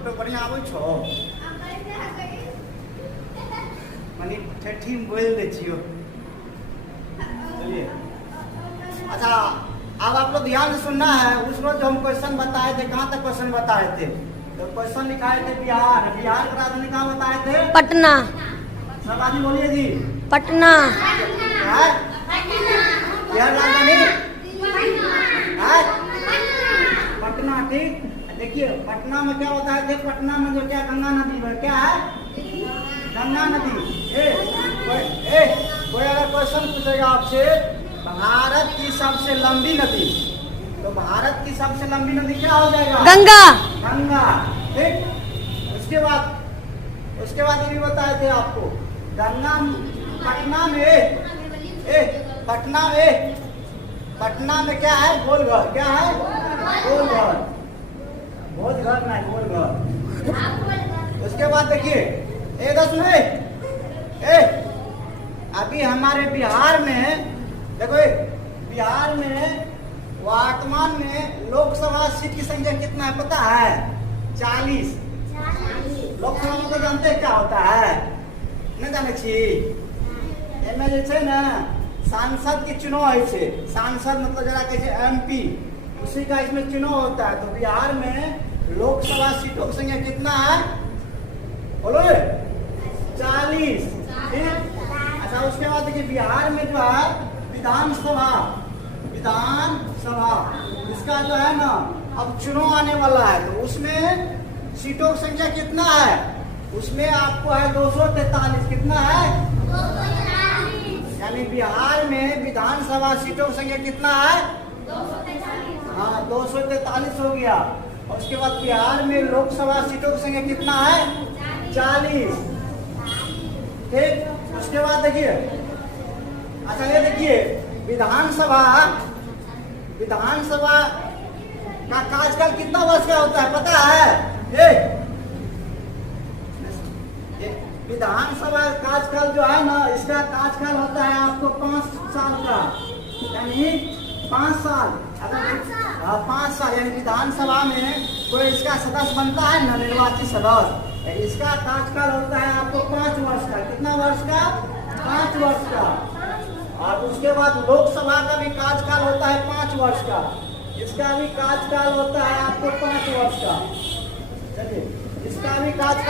Photo बढ़िया आबै छो मनी ठेठी में बोल दे छियो। चलिए अच्छा अब आप लोग ध्यान से सुनना है। उस रोज जो हम क्वेश्चन बताए थे कहाँ तक क्वेश्चन बताए थे? तो क्वेश्चन लिखाए थे बिहार, बिहार की राजधानी कहाँ बताए थे? पटना। सब आदमी बोलिए जी। पटना। बिहार राजधानी पटना। ठीक देखिए पटना में क्या होता है? देख पटना में जो क्या गंगा नदी है, क्या है? गंगा नदी। कोई अगर क्वेश्चन पूछेगा आपसे भारत की सबसे लंबी नदी, तो भारत की सबसे लंबी नदी क्या हो जाएगा? गंगा। गंगा। ठीक उसके बाद ये भी बताए थे आपको गंगा पटना में क्या है? गोलघर। क्या है? गोलघर। भोजघर नहीं, गोलघर। उसके बाद देखिए अभी हमारे बिहार में देखो बिहार में वर्तमान में लोकसभा सीट की संख्या कितना है पता है? 40। लोकसभा में तो जानते क्या होता है? नहीं जाने छी एमे जे छे ना सांसद के चुनाव है छे। सांसद मतलब जरा कहे एमपी, उसी का इसमें चुनाव होता है। तो बिहार में लोकसभा सीटों की संख्या कितना है? बोलो 40। अच्छा उसके बाद देखिए बिहार में जो है विधानसभा इसका जो है ना अब चुनाव आने वाला है, तो उसमें सीटों की संख्या कितना है? उसमें आपको है 243। कितना है? यानी बिहार में विधानसभा सीटों की संख्या कितना है? हाँ 243 हो गया। और उसके बाद बिहार में लोकसभा सीटों की संख्या कितना है? 40। ठीक उसके बाद देखिए अच्छा ये देखिए विधानसभा का कार्यकाल कितना वर्ष का होता है पता है? विधानसभा कार्यकाल जो है ना इसका कार्यकाल होता है आपको 5 साल का, यानी 5 साल। अगर 5 साल यानी विधानसभा में कोई इसका सदस्य बनता है ना निर्वाचित सदस्य, इसका कार्यकाल होता है आपको 5 वर्ष का। कितना वर्ष का? 5 वर्ष का। और उसके बाद लोकसभा का भी कार्यकाल होता है 5 वर्ष का। इसका भी कार्यकाल होता है आपको 5 वर्ष का। चलिए इसका भी कार्यकाल